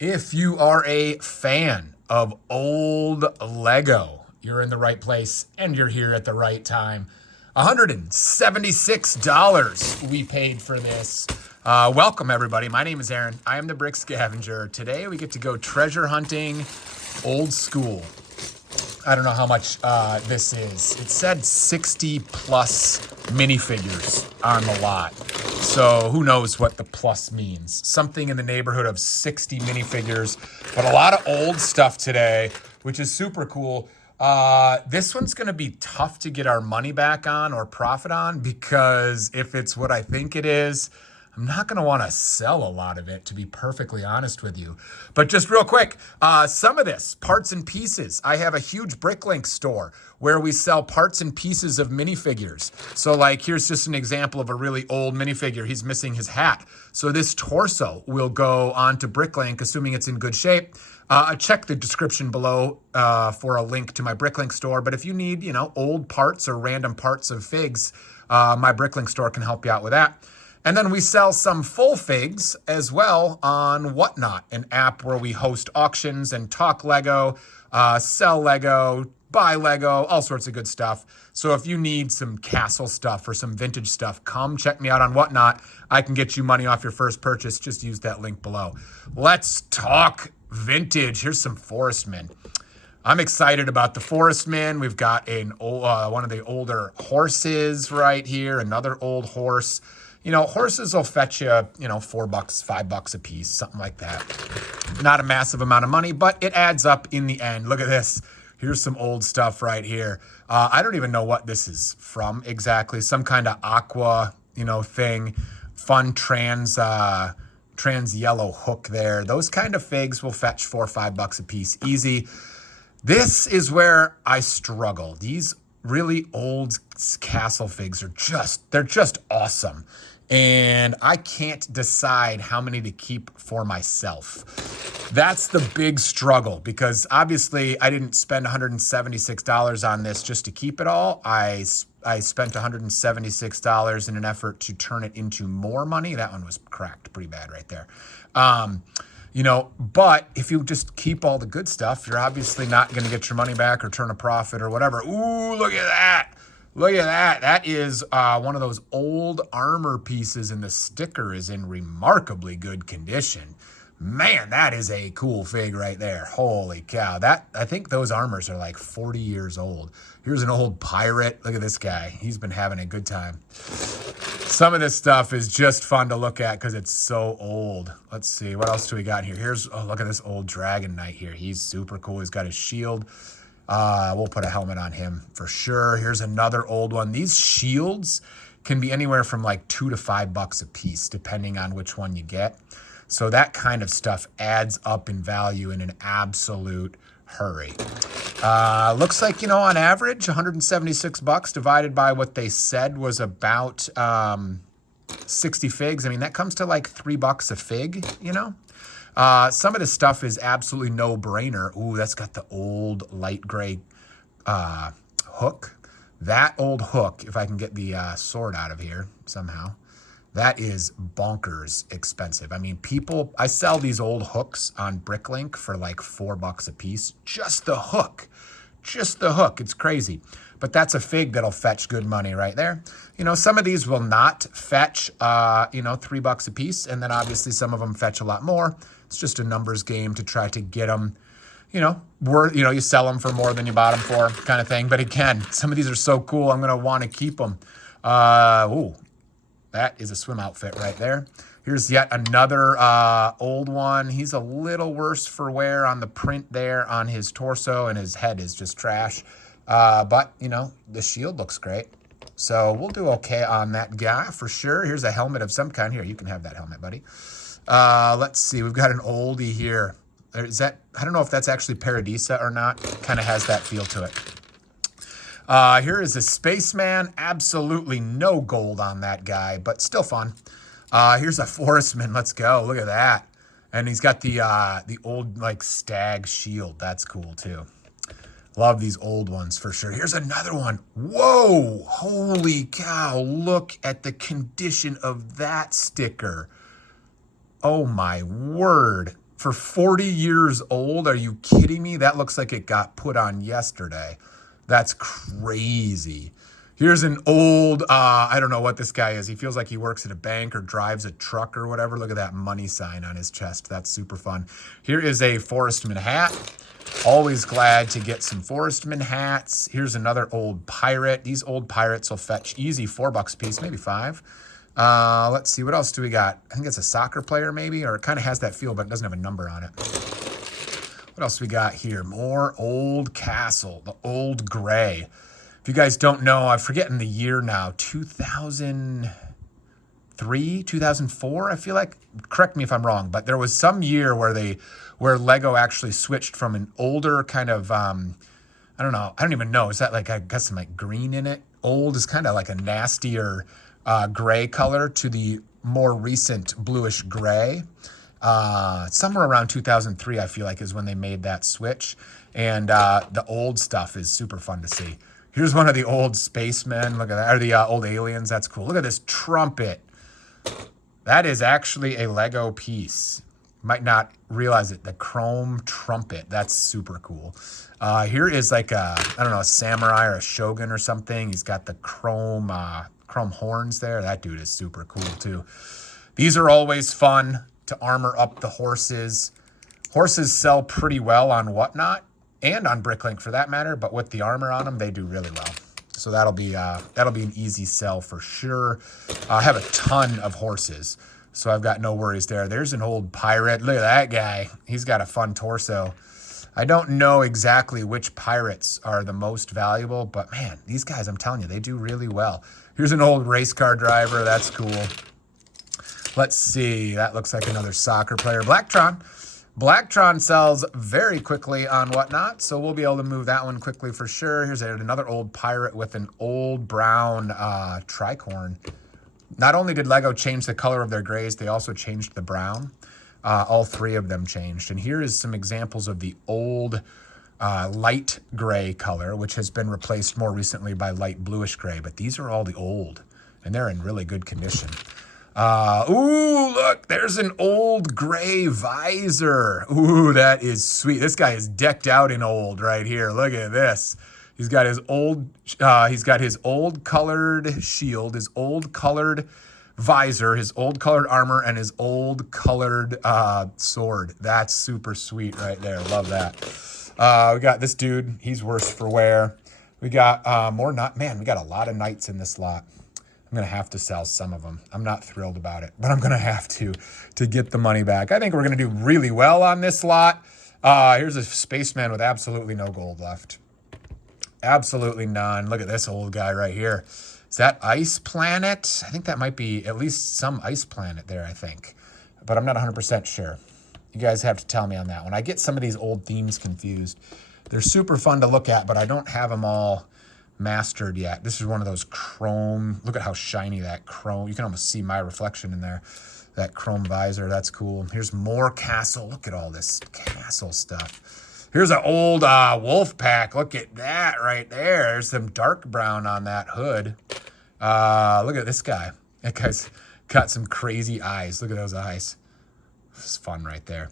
If you are a fan of old Lego, you're in the right place and you're here at the right time. $176 we paid for this. Welcome, everybody. My name is Aaron. I am the Brick Scavenger. Today we get to go treasure hunting old school. I don't know how much this is. It said 60 plus minifigures on the lot. So who knows what the plus means. Something in the neighborhood of 60 minifigures, but a lot of old stuff today, which is super cool. This one's going to be tough to get our money back on or profit on because if it's what I think it is, I'm not going to want to sell a lot of it, to be perfectly honest with you. But just real quick, some of this, parts and pieces. I have a huge Bricklink store where we sell parts and pieces of minifigures. So like, here's just an example of a really old minifigure. He's missing his hat. So this torso will go onto Bricklink, assuming it's in good shape. Check the description below for a link to my Bricklink store. But if you need, old parts or random parts of figs, my Bricklink store can help you out with that. And then we sell some full figs as well on Whatnot, an app where we host auctions and talk Lego, sell Lego, buy Lego, all sorts of good stuff. So if you need some castle stuff or some vintage stuff, come check me out on Whatnot. I can get you money off your first purchase. Just use that link below. Let's talk vintage. Here's some Forestmen. I'm excited about the Forestmen. We've got one of the older horses right here, another old horse. Horses will fetch you, $4, $5 a piece, something like that. Not a massive amount of money, but it adds up in the end. Look at this. Here's some old stuff right here. I don't even know what this is from exactly. Some kind of aqua, thing. Fun trans yellow hook there. Those kind of figs will fetch $4 or $5 a piece. Easy. This is where I struggle. These really old castle figs they're just awesome. And I can't decide how many to keep for myself. That's the big struggle because obviously I didn't spend $176 on this just to keep it all. I spent $176 in an effort to turn it into more money. That one was cracked pretty bad right there. But if you just keep all the good stuff, you're obviously not going to get your money back or turn a profit or whatever. Ooh, look at that. Look at that. That is one of those old armor pieces, and the sticker is in remarkably good condition. Man, that is a cool fig right there. Holy cow. I think those armors are like 40 years old. Here's an old pirate. Look at this guy. He's been having a good time. Some of this stuff is just fun to look at because it's so old. Let's see. What else do we got here? Look at this old Dragon Knight here. He's super cool. He's got his shield. We'll put a helmet on him for sure. Here's another old one. These shields can be anywhere from like $2 to $5 a piece, depending on which one you get. So that kind of stuff adds up in value in an absolute hurry. Looks like, on average, $176 divided by what they said was about 60 figs. I mean, that comes to like $3 a fig, Some of this stuff is absolutely no-brainer. Ooh, that's got the old light gray hook. That old hook, if I can get the sword out of here somehow, that is bonkers expensive. I mean, I sell these old hooks on Bricklink for like $4 a piece. Just the hook. It's crazy. But that's a fig that'll fetch good money right there. Some of these will not fetch, $3 a piece. And then obviously some of them fetch a lot more. It's just a numbers game to try to get them, you sell them for more than you bought them for kind of thing. But again, some of these are so cool. I'm going to want to keep them. Ooh. That is a swim outfit right there. Here's yet another old one. He's a little worse for wear on the print there on his torso, and his head is just trash. But, the shield looks great. So we'll do okay on that guy for sure. Here's a helmet of some kind. Here, you can have that helmet, buddy. Let's see. We've got an oldie here. I don't know if that's actually Paradisa or not. Kind of has that feel to it. Here is a spaceman. Absolutely no gold on that guy, but still fun. Here's a Forestman. Let's go. Look at that. And he's got the old like stag shield. That's cool too. Love these old ones for sure. Here's another one. Whoa! Holy cow! Look at the condition of that sticker. Oh my word. for 40 years old. Are you kidding me? That looks like it got put on yesterday. That's crazy. Here's an old, I don't know what this guy is. He feels like he works at a bank or drives a truck or whatever. Look at that money sign on his chest. That's super fun. Here is a Forestman hat. Always glad to get some Forestman hats. Here's another old pirate. These old pirates will fetch easy $4 a piece, maybe 5. Let's see, what else do we got? I think it's a soccer player maybe, or it kind of has that feel, but it doesn't have a number on it. What else we got here? More old castle, the old gray. If you guys don't know, I'm forgetting the year now, 2003, 2004, I feel like. Correct me if I'm wrong, but there was some year where Lego actually switched from an older kind of, I don't know, I don't even know. Is that like, I got some like green in it? Old is kind of like a nastier gray color to the more recent bluish gray. Somewhere around 2003, I feel like, is when they made that switch. And the old stuff is super fun to see. Here's one of the old spacemen. Look at that. Or the old aliens. That's cool. Look at this trumpet. That is actually a Lego piece. Might not realize it. The chrome trumpet. That's super cool. Here is like a, I don't know, a samurai or a shogun or something. He's got the chrome horns there. That dude is super cool too. These are always fun to armor up the horses. Horses sell pretty well on Whatnot and on Bricklink for that matter, but with the armor on them, they do really well. So that'll be an easy sell for sure. I have a ton of horses, so I've got no worries there. There's an old pirate. Look at that guy. He's got a fun torso. I don't know exactly which pirates are the most valuable, but man, these guys, I'm telling you, they do really well. Here's an old race car driver. That's cool. Let's see. That looks like another soccer player. Blacktron. Blacktron sells very quickly on Whatnot, so we'll be able to move that one quickly for sure. Here's another old pirate with an old brown tricorn. Not only did Lego change the color of their grays, they also changed the brown. All 3 of them changed. And here is some examples of the old light gray color, which has been replaced more recently by light bluish gray. But these are all the old, and they're in really good condition. Ooh, look, there's an old gray visor. Ooh, that is sweet. This guy is decked out in old right here. Look at this. He's got his old colored shield, his old colored visor, his old colored armor, and his old colored sword. That's super sweet right there. Love that. We got this dude. He's worse for wear. We got man, we got a lot of knights in this lot. I'm going to have to sell some of them. I'm not thrilled about it, but I'm going to have to get the money back. I think we're going to do really well on this lot. Here's a spaceman with absolutely no gold left. Absolutely none. Look at this old guy right here. Is that Ice Planet? I think that might be at least some Ice Planet there, I think. But I'm not 100% sure. You guys have to tell me on that one. I get some of these old themes confused. They're super fun to look at, but I don't have them all mastered yet. This is one of those chrome. Look at how shiny that chrome. You can almost see my reflection in there. That chrome visor. That's cool. Here's more castle. Look at all this castle stuff. Here's an old wolf pack. Look at that right there. There's some dark brown on that hood. Look at this guy. That guy's got some crazy eyes. Look at those eyes. It's fun right there.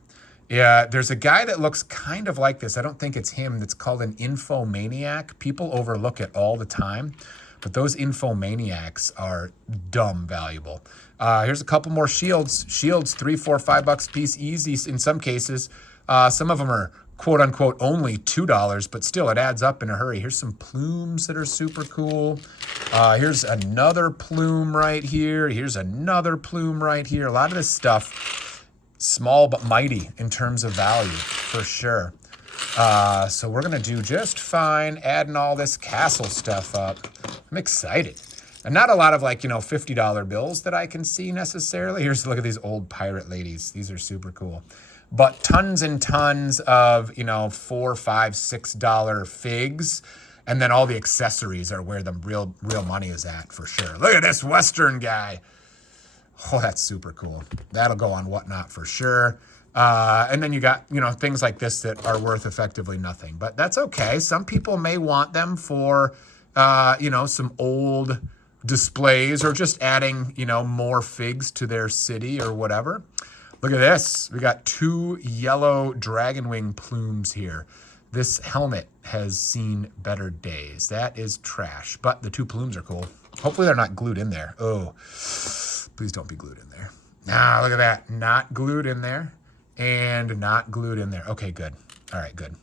Yeah, there's a guy that looks kind of like this. I don't think it's him. That's called an infomaniac. People overlook it all the time, but those infomaniacs are dumb valuable. Here's a couple more shields. Shields, $3, $4, $5 a piece, easy in some cases. Some of them are quote unquote only $2, but still it adds up in a hurry. Here's some plumes that are super cool. Here's another plume right here. Here's another plume right here. A lot of this stuff, small but mighty in terms of value, for sure. So we're going to do just fine adding all this castle stuff up. I'm excited. And not a lot of $50 bills that I can see necessarily. Here's a look at these old pirate ladies. These are super cool. But tons and tons of, $4, $5, $6 figs. And then all the accessories are where the real money is at, for sure. Look at this Western guy. Oh, that's super cool. That'll go on Whatnot for sure. And then you got, things like this that are worth effectively nothing. But that's okay. Some people may want them for, some old displays or just adding, more figs to their city or whatever. Look at this. We got 2 yellow dragon wing plumes here. This helmet has seen better days. That is trash, but the 2 plumes are cool. Hopefully they're not glued in there. Oh, please don't be glued in there. Ah, look at that. Not glued in there and not glued in there. Okay, good. All right, good.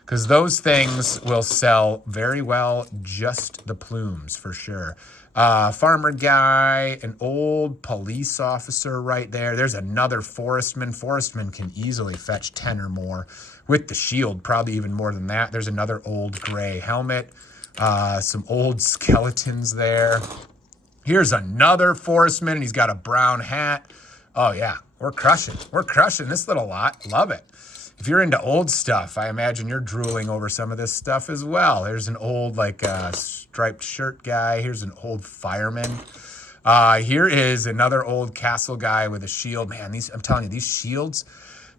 Because those things will sell very well, just the plumes for sure. Farmer guy, an old police officer right there. There's another forestman. Forestman can easily fetch 10 or more with the shield, probably even more than that. There's another old gray helmet, some old skeletons there. Here's another forestman, and he's got a brown hat. Oh, yeah, we're crushing. We're crushing this little lot. Love it. If you're into old stuff, I imagine you're drooling over some of this stuff as well. There's an old, like, striped shirt guy. Here's an old fireman. Here is another old castle guy with a shield. Man, I'm telling you, these shields,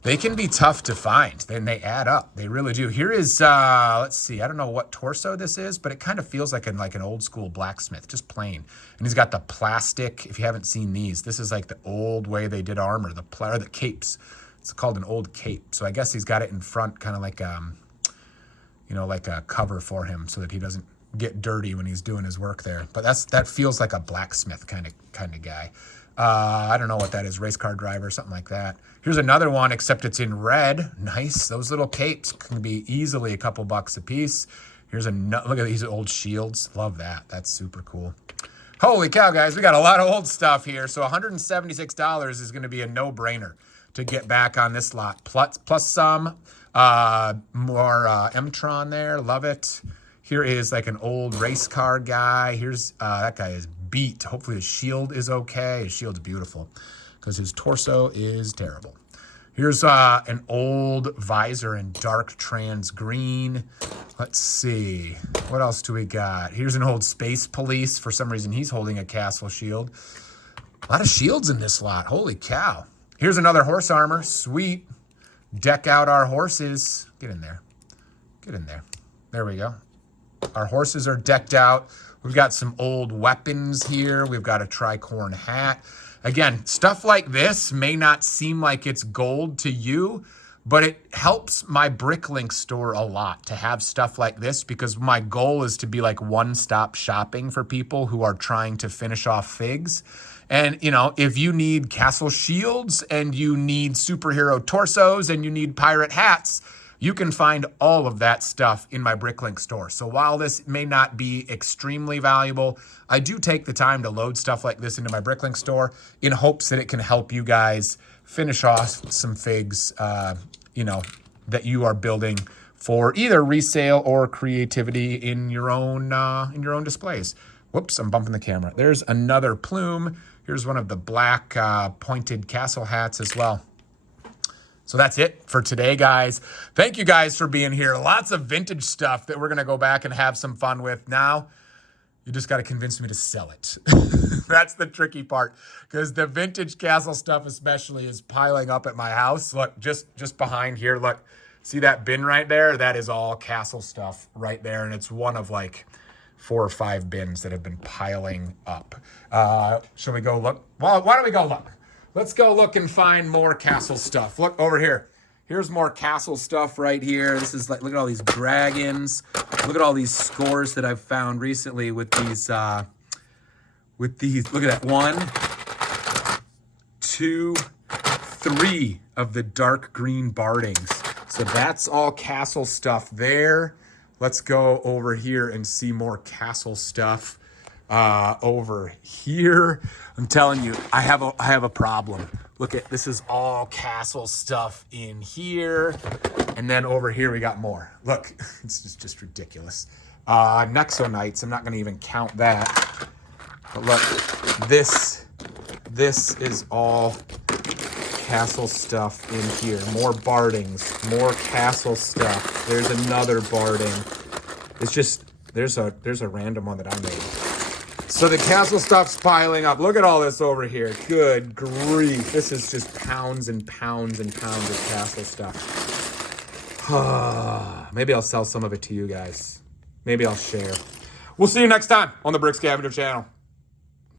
they can be tough to find. Then they add up. They really do. Here is, let's see, I don't know what torso this is, but it kind of feels like an old school blacksmith, just plain. And he's got the plastic. If you haven't seen these, this is like the old way they did armor, the capes. It's called an old cape. So I guess he's got it in front, kind of like, you know, like a cover for him so that he doesn't get dirty when he's doing his work there. But that feels like a blacksmith kind of guy. I don't know what that is, race car driver, something like that. Here's another one, except it's in red. Nice. Those little capes can be easily a couple bucks a piece. Here's look at these old shields. Love that. That's super cool. Holy cow, guys. We got a lot of old stuff here. So $176 is going to be a no-brainer to get back on this lot. Plus some more M-Tron there. Love it. Here is like an old race car guy. Here's that guy is beat. Hopefully his shield is okay. His shield's beautiful because his torso is terrible. Here's an old visor in dark trans green. Let's see. What else do we got? Here's an old space police. For some reason, he's holding a castle shield. A lot of shields in this lot. Holy cow. Here's another horse armor. Sweet. Deck out our horses. Get in there. Get in there. There we go. Our horses are decked out. We've got some old weapons here. We've got a tricorn hat. Again, stuff like this may not seem like it's gold to you, but it helps my Bricklink store a lot to have stuff like this because my goal is to be like one-stop shopping for people who are trying to finish off figs. And, you know, if you need castle shields and you need superhero torsos and you need pirate hats, you can find all of that stuff in my Bricklink store. So while this may not be extremely valuable, I do take the time to load stuff like this into my Bricklink store in hopes that it can help you guys finish off some figs, you know, that you are building for either resale or creativity in your own displays. Whoops, I'm bumping the camera. There's another plume. Here's one of the black pointed castle hats as well. So that's it for today, guys. Thank you guys for being here. Lots of vintage stuff that we're going to go back and have some fun with. Now, you just got to convince me to sell it. That's the tricky part because the vintage castle stuff especially is piling up at my house. Look, just behind here, look, see that bin right there? That is all castle stuff right there, and it's one of like 4 or 5 bins that have been piling up. Shall we go look? Well, why don't we go look? Let's go look and find more castle stuff. Look over here. Here's more castle stuff right here. This is like, look at all these dragons. Look at all these scores that I've found recently with these, look at that. 1, 2, 3 of the dark green bardings. So that's all castle stuff there. Let's go over here and see more castle stuff over here. I'm telling you, I have a problem. Look at this, is all castle stuff in here, and then over here we got more. Look, it's just ridiculous. Nexonites, I'm not going to even count that. But look, this is all castle stuff in here. More bardings, more castle stuff. There's another barding. It's just there's a random one that I made. So the castle stuff's piling up. Look at all this over here. Good grief. This is just pounds and pounds and pounds of castle stuff. Maybe I'll sell some of it to you guys. Maybe I'll share. We'll see you next time on the Brick Scavenger channel.